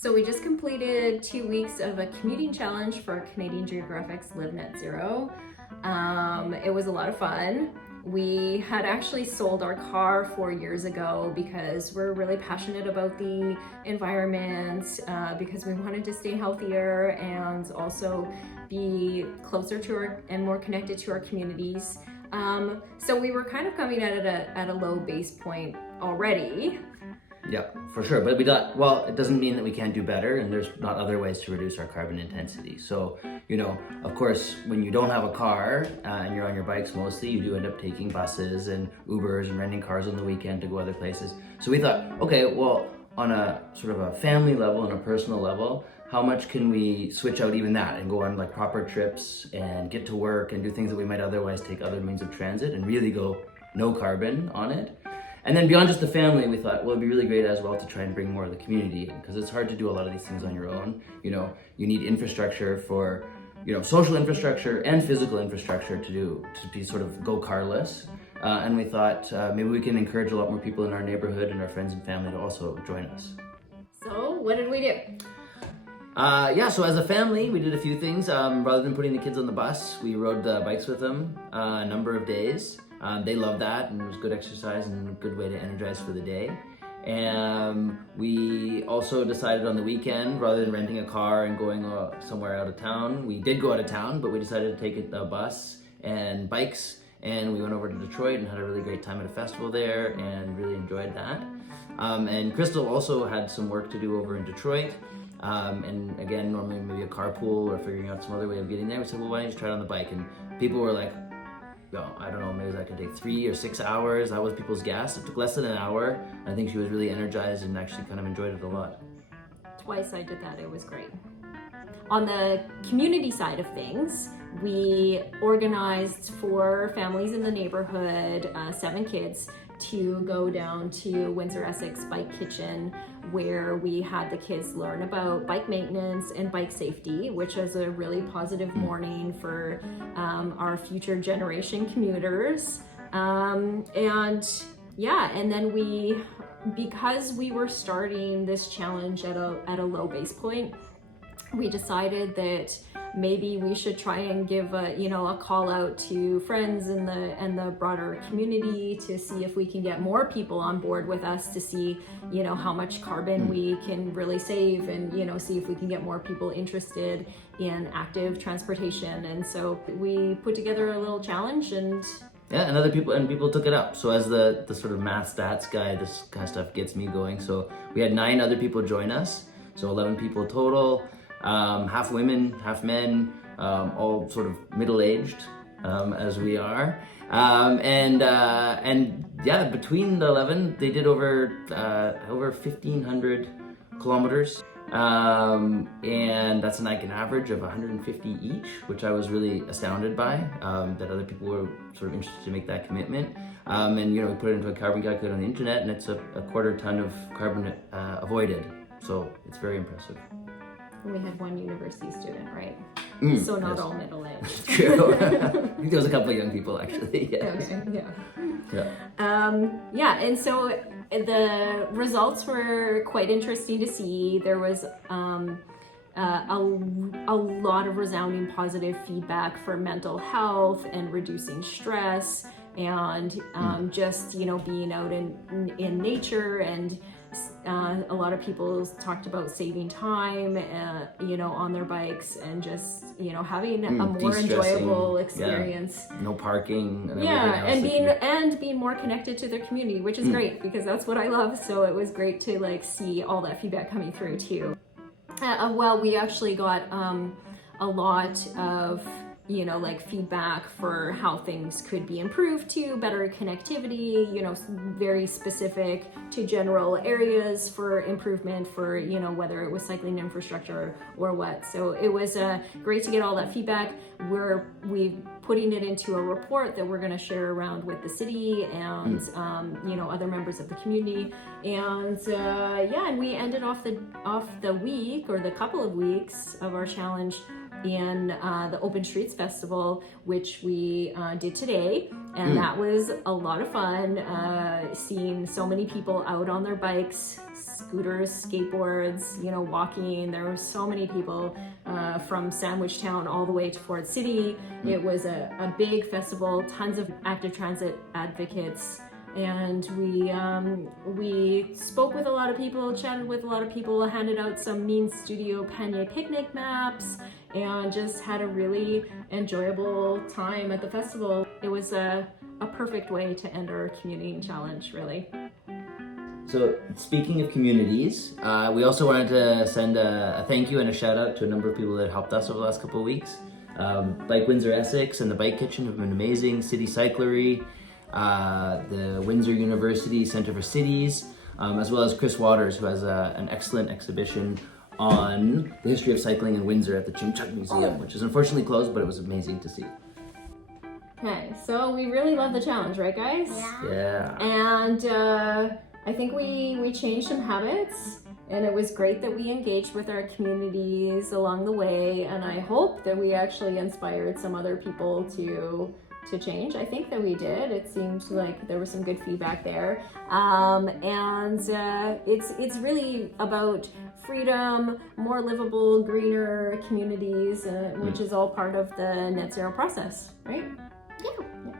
So we just completed 2 weeks of a commuting challenge for Canadian Geographic's Live Net Zero. It was a lot of fun. We had actually sold our car 4 years ago because we're really passionate about the environment, because we wanted to stay healthier and also be closer to and more connected to our communities. So we were kind of coming at it at a low base point already. Yeah, for sure. But we thought, well, it doesn't mean that we can't do better, and there's not other ways to reduce our carbon intensity. So, of course, when you don't have a car and you're on your bikes mostly, you do end up taking buses and Ubers and renting cars on the weekend to go other places. So we thought, okay, well, on a sort of a family level and a personal level, how much can we switch out even that and go on like proper trips and get to work and do things that we might otherwise take other means of transit and really go no carbon on it? And then beyond just the family, we thought, well, it'd be really great as well to try and bring more of the community in, because it's hard to do a lot of these things on your own. You need infrastructure for, social infrastructure and physical infrastructure to be sort of go carless. And we thought maybe we can encourage a lot more people in our neighborhood and our friends and family to also join us. So what did we do? So as a family, we did a few things. Rather than putting the kids on the bus, we rode the bikes with them a number of days. They loved that, and it was good exercise and a good way to energize for the day. And we also decided on the weekend, rather than renting a car and going somewhere out of town, we did go out of town, but we decided to take a bus and bikes, and we went over to Detroit and had a really great time at a festival there and really enjoyed that. And Crystal also had some work to do over in Detroit. And again, normally maybe a carpool or figuring out some other way of getting there. We said, well, why don't you just try it on the bike? And people were like, I don't know, maybe that could take 3 or 6 hours. That was people's guess. It took less than an hour. I think she was really energized and actually kind of enjoyed it a lot. Twice I did that, it was great. On the community side of things, we organized for families in the neighborhood, 7 kids, to go down to Windsor Essex Bike Kitchen, where we had the kids learn about bike maintenance and bike safety, which was a really positive morning for our future generation commuters. And then because we were starting this challenge at a low base point, we decided that maybe we should try and give a call out to friends and the broader community to see if we can get more people on board with us to see how much carbon we can really save, and see if we can get more people interested in active transportation. And so we put together a little challenge, and people took it up. So as the sort of math stats guy, this kind of stuff gets me going. So we had 9 other people join us, so 11 people total. Half women, half men, all sort of middle-aged, as we are. Between the 11, they did over 1,500 kilometers. And that's like an average of 150 each, which I was really astounded by, that other people were sort of interested to make that commitment. We put it into a carbon calculator on the internet, and it's a quarter ton of carbon avoided. So it's very impressive. And we had 1 university student, right? So not yes. all middle-aged. True. I think there was a couple of young people actually. Yes. Okay, yeah. And so the results were quite interesting to see. There was a lot of resounding positive feedback for mental health and reducing stress, and just being out in nature, and a lot of people talked about saving time, on their bikes, and just having a more enjoyable experience. Yeah. No parking. And being more connected to their community, which is great, because that's what I love. So it was great to see all that feedback coming through too. We actually got a lot of feedback for how things could be improved to better connectivity, very specific to general areas for improvement for, whether it was cycling infrastructure or what. So it was great to get all that feedback. We putting it into a report that we're going to share around with the city and, other members of the community. And and we ended off the week, or the couple of weeks of our challenge, in the Open Streets Festival, which we did today. And that was a lot of fun, seeing so many people out on their bikes, scooters, skateboards, you know, walking. There were so many people from Sandwich Town all the way to Ford City. It was a big festival, tons of active transit advocates. And we spoke with a lot of people, chatted with a lot of people, handed out some Mean Studio Panier picnic maps, and just had a really enjoyable time at the festival. It was a perfect way to end our commuting challenge, really. So speaking of communities, we also wanted to send a thank you and a shout out to a number of people that helped us over the last couple of weeks. Bike Windsor Essex and the Bike Kitchen have been amazing. City Cyclery, the Windsor University Center for Cities, as well as Chris Waters, who has an excellent exhibition on the history of cycling in Windsor at the Chim Chuk Museum, which is unfortunately closed, but it was amazing to see. Okay, so we really love the challenge, right guys? Yeah. And I think we changed some habits, and it was great that we engaged with our communities along the way, and I hope that we actually inspired some other people to change. I think that we did. It seemed like there was some good feedback there. And it's really about freedom, more livable, greener communities, which is all part of the net zero process, right? Yeah.